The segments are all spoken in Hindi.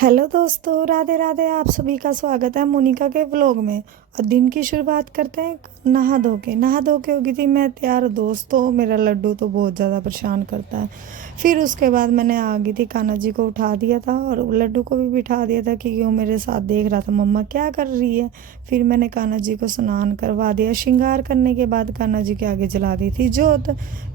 हेलो दोस्तों, राधे राधे। आप सभी का स्वागत है मोनिका के व्लॉग में। और दिन की शुरुआत करते हैं नहा धो के होगी थी मैं तैयार। दोस्तों मेरा लड्डू तो बहुत ज़्यादा परेशान करता है। फिर उसके बाद मैंने आ गई थी, कान्हा जी को उठा दिया था और लड्डू को भी बिठा दिया था क्योंकि वो मेरे साथ देख रहा था मम्मा क्या कर रही है। फिर मैंने कान्हा जी को स्नान करवा दिया। श्रृंगार करने के बाद कान्हा जी के आगे जला दी थी जोत।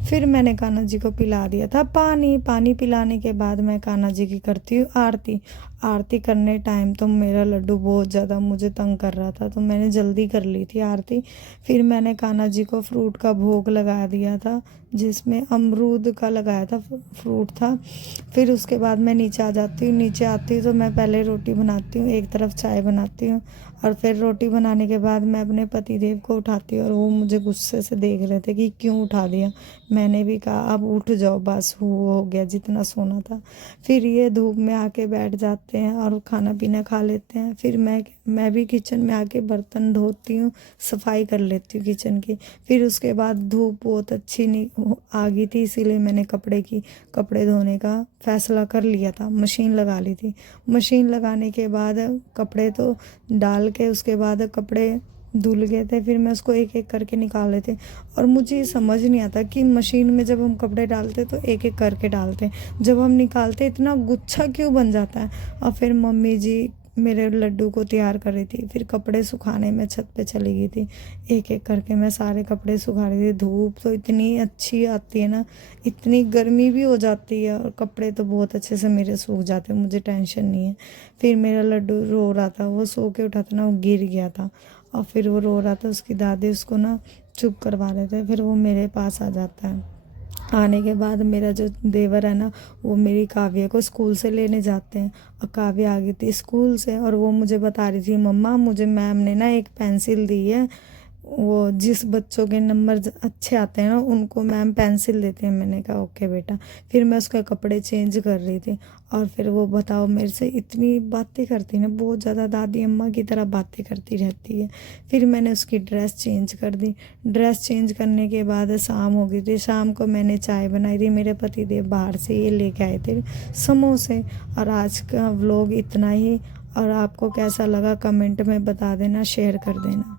फिर मैंने कान्हा जी को पिला दिया था पानी पिलाने के बाद मैं कान्हा जी की करती हूँ आरती। आरती करने टाइम तो मेरा लड्डू बहुत ज़्यादा मुझे तंग कर रहा था, तो मैंने जल्दी कर ली थी आरती। फिर मैंने कान्हा जी को फ्रूट का भोग लगा दिया था, जिसमें अमरूद का लगाया था, फ्रूट था। फिर उसके बाद मैं नीचे आ जाती हूँ। नीचे आती हूँ तो मैं पहले रोटी बनाती हूँ, एक तरफ चाय बनाती हूँ और फिर रोटी बनाने के बाद मैं अपने पति देव को उठाती हूँ और वो मुझे गुस्से से देख रहे थे कि क्यों उठा दिया। मैंने भी कहा अब उठ जाओ, बस हो गया जितना सोना था। फिर ये धूप में आके बैठ जाते हैं और खाना पीना खा लेते हैं। फिर मैं भी किचन में आके बर्तन धोती हूँ, सफाई कर लेती हूँ किचन की। फिर उसके बाद धूप बहुत अच्छी नहीं आ गई थी, इसीलिए मैंने कपड़े धोने का फैसला कर लिया था। मशीन लगा ली थी। मशीन लगाने के बाद कपड़े तो डाल के उसके बाद कपड़े धुल गए थे। फिर मैं उसको एक एक करके निकाल लेते। और मुझे ये समझ नहीं आता कि मशीन में जब हम कपड़े डालते तो एक एक करके डालते, जब हम निकालते इतना गुच्छा क्यों बन जाता है। और फिर मम्मी जी मेरे लड्डू को तैयार कर रही थी। फिर कपड़े सुखाने में छत पे चली गई थी। एक एक करके मैं सारे कपड़े सुखा रही थी। धूप तो इतनी अच्छी आती है ना, इतनी गर्मी भी हो जाती है और कपड़े तो बहुत अच्छे से मेरे सूख जाते हैं, मुझे टेंशन नहीं है। फिर मेरा लड्डू रो रहा था, वो सो के उठा था ना, वो गिर गया था और फिर वो रो रहा था। उसकी दादी उसको ना चुप करवा रहे थे। फिर वो मेरे पास आ जाता है। आने के बाद मेरा जो देवर है ना, वो मेरी काव्या को स्कूल से लेने जाते हैं। और काव्या आ गई थी स्कूल से और वो मुझे बता रही थी मम्मा मुझे मैम ने ना एक पेंसिल दी है, वो जिस बच्चों के नंबर अच्छे आते हैं ना उनको मैम पेंसिल देते हैं। मैंने कहा ओके बेटा। फिर मैं उसके कपड़े चेंज कर रही थी और फिर वो बताओ मेरे से इतनी बातें करती ना, बहुत ज़्यादा दादी अम्मा की तरह बातें करती रहती है। फिर मैंने उसकी ड्रेस चेंज कर दी। ड्रेस चेंज करने के बाद शाम हो गई थी। शाम को मैंने चाय बनाई थी। मेरे पति देव बाहर से ये लेके आए थे समोसे। और आज का व्लॉग इतना ही। और आपको कैसा लगा कमेंट में बता देना, शेयर कर देना।